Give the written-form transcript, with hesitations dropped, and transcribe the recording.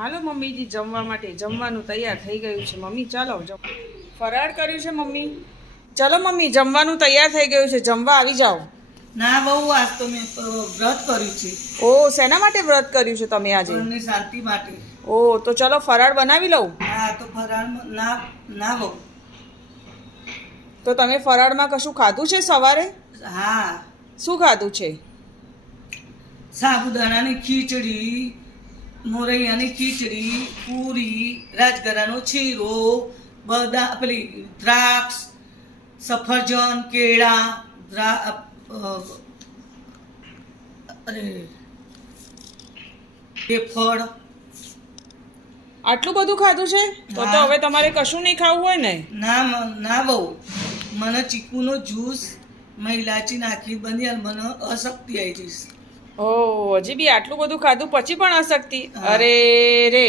હાલો મમ્મીજી જમવા માટે જમવાનું તૈયાર થઈ ગયું છે મમ્મી ચાલો ફરાળ કર્યું છે મમ્મી ચલો મમ્મી જમવાનું તૈયાર થઈ ગયું છે જમવા આવી જાઓ ના બહુ આજ તો મેં વ્રત કર્યું છે ઓ શેના માટે વ્રત કર્યું છે તમે આજે મનની શાંતિ માટે. ઓ તો ચલો ફરાળ બનાવી લઉં હા તો ફરાળ ના ના બહુ. તો તમે ફરાળમાં કશું ખાધું છે સવારે હા શું ખાધું છે સાબુદાણાની ખીચડી, મોરૈયાની ખીચડી, પૂરી, રાજગરાનો શીરો, પેલી દ્રાક્ષ, સફરજન, કેળા, અરે ફળ. આટલું બધું ખાધું છે તો હા. હવે તમારે કશું નહીં ખાવું હોય ને ના બહુ. મને ચીકુનો જ્યુસ ઇલાયચી નાખી બની મને અશક્તિ આવી જઈશ. ઓ હજી બી આટલું બધું ખાધું પછી પણ અશક્તિ હા. અરે રે